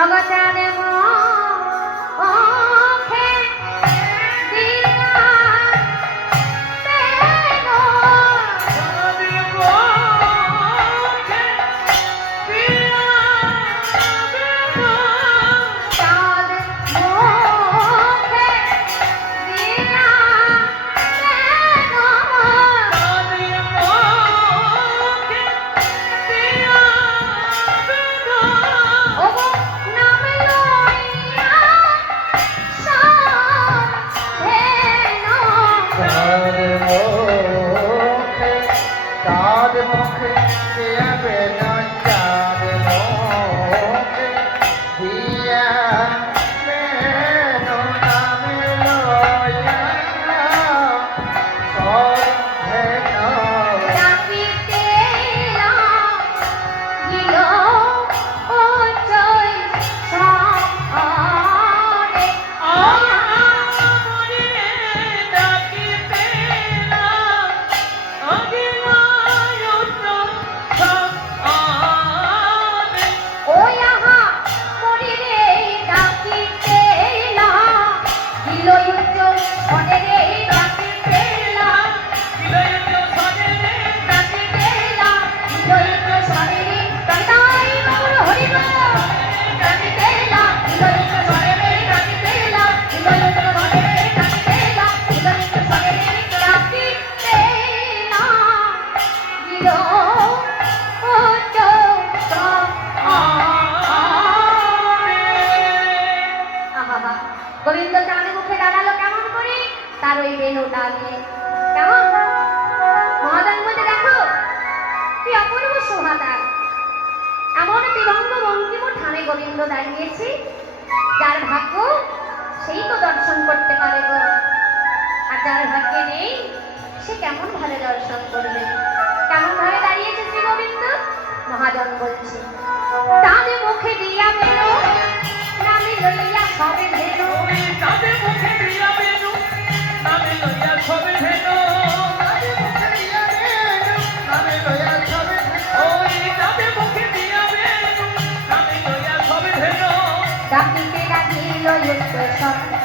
অগচারে মুখে দিয়া বেনো চাঁদ মুখে দিয়া বেনো ওগো নাম লইয়া সাধেনো চাঁদ মুখে দিয়াবে না চাঁদ মুখে দিয়াবে নামে লয়া সধেন ডাকিতে লাগিল ওচই শহরে ওই আহা মরিরে ডাকিতে লাগিল ওচই শহরে ডাকিতে লাগিল ডাকিতে লাগিল ওচই শহরে কান্দাই মোর হরিব ডাকিতে লাগিল ওচই শহরে ডাকিতে লাগিল ওচই শহরে ডাকিতে লাগিল ওচই শহরে ডাকিতে লাগিল আহা গোবিন্দ চাঁদ মুখে দাঁড়ালো কেমন করে তার ওই বেনুটা নিয়ে কেমন মহাজন বলতে দেখো কি অপূর্ব শোভাদার এমন বিভঙ্গ বঙ্কিম ঠানে গোবিন্দ দাঁড়িয়েছে যার ভাগ্য সেই তো দর্শন করতে পারে গো আর যার ভাগ্যে নেই সে কেমন ভাবে দর্শন করবে কেমন ভাবে দাঁড়িয়েছে শ্রী গোবিন্দ মহাজন বলছে চাঁদ মুখে দিয়া বেরো নামে লইয়া সবে ভেরো ডাকিতে ডাকিল যুক্ত সব